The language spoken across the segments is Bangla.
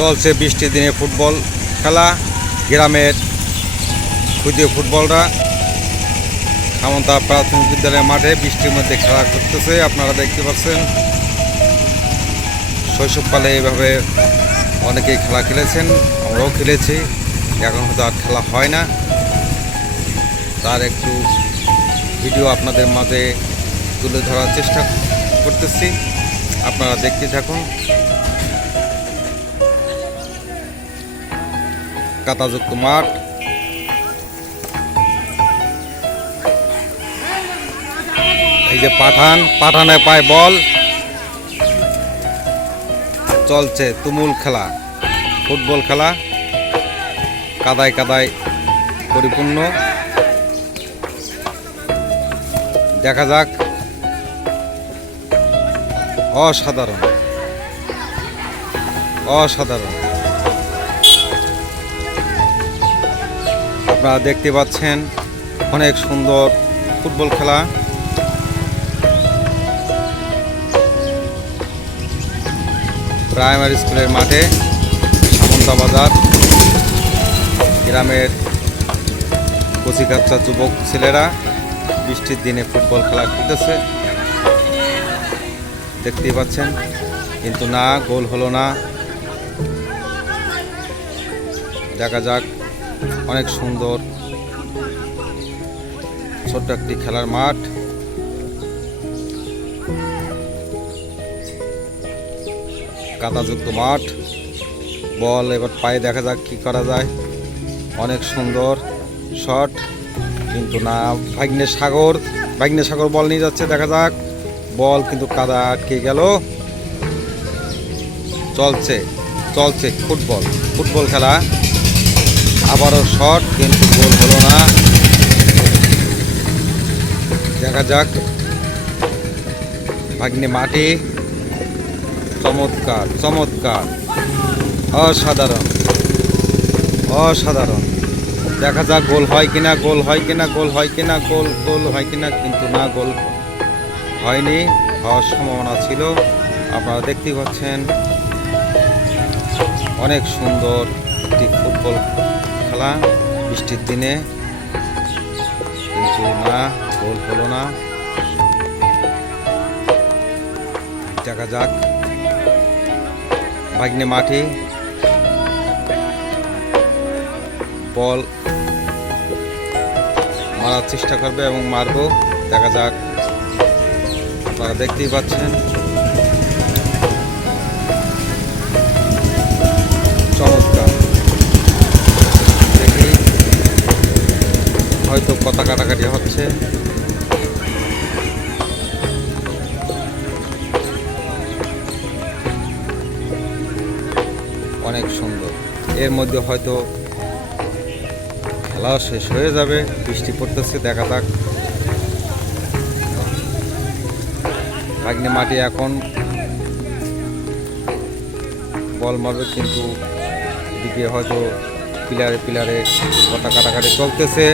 চলছে বৃষ্টির দিনে ফুটবল খেলা। গ্রামের ক্ষুদে ফুটবলরা সামন্তা প্রাথমিক বিদ্যালয়ের মাঠে বৃষ্টির মধ্যে খেলা করতেছে। আপনারা দেখতে পাচ্ছেন, শৈশবকালে এভাবে অনেকেই খেলা খেলেছেন, আমরাও খেলেছি। এখন হয়তো আর খেলা হয় না। তার একটু ভিডিও আপনাদের মাঝে তুলে ধরার চেষ্টা করতেছি। আপনারা দেখতে থাকুন। কাতাযুক্ত মাঠ। এই যে পাঠান, পাঠানে পায় বল। চলছে তুমুল খেলা, ফুটবল খেলা। কাদায় কাদায় পরিপূর্ণ। দেখা যাক। অসাধারণ। অসাধারণ। আপনারা দেখতে পাচ্ছেন অনেক সুন্দর ফুটবল খেলা। প্রাইমারি স্কুলের মাঠে সামন্তা বাজার, গ্রামের কচি কাচ্চা যুবক ছেলেরা বৃষ্টির দিনে ফুটবল খেলা খেলতেছে। দেখতেই পাচ্ছেন, কিন্তু না, গোল হলো না। দেখা যাক অনেক সুন্দর। ছোট্ট একটি খেলার মাঠ। কাদাযুক্ত মাঠ। বল এবার পায়ে দেখা যাক কি করা যায়। অনেক সুন্দর শট। কিন্তু না ভাগ্নে সাগর ভাগ্নে সাগর বল নিয়ে যাচ্ছে, দেখা যাক। বল কিন্তু কাদা আটকে গেল। চলছে চলছে ফুটবল ফুটবল খেলা। আবারও শট, কিন্তু গোল হলো না। দেখা যাক। ভাগ্নে মাটি। চমৎকার চমৎকার। অসাধারণ। অসাধারণ। দেখা যাক গোল হয় কিনা, গোল হয় কিনা, গোল হয় কিনা, গোল গোল হয় কিনা, কিন্তু না, গোল হয়নি। হওয়ার সম্ভাবনা ছিল। আপনারা দেখতেই পাচ্ছেন। অনেক সুন্দর একটি ফুটবল খেলা, বৃষ্টির দিনে। কিন্তু না, গোল হলো না। দেখা যাক। ভাগ্নে মাঠে। বল মারার চেষ্টা করবে এবং মারবো। দেখা যাক। আপনারা দেখতেই পাচ্ছেন। হয়তো কথা কাটাকাটি হচ্ছে। অনেক সুন্দর। এর মধ্যে হয়তো খেলা শেষ হয়ে যাবে, বৃষ্টি পড়তেছে, দেখা যাক। ভাগ্নে মাটি এখন বল মারবে, কিন্তু এদিকে হয়তো পিলারে পিলারে কথা কাটাকাটি চলতেছে।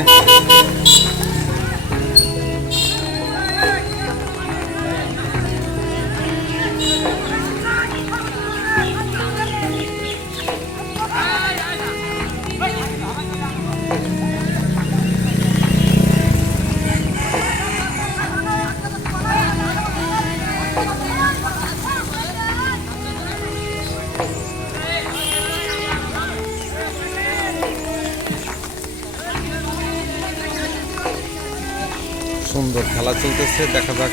সুন্দর খেলা চলতেছে। দেখা যাক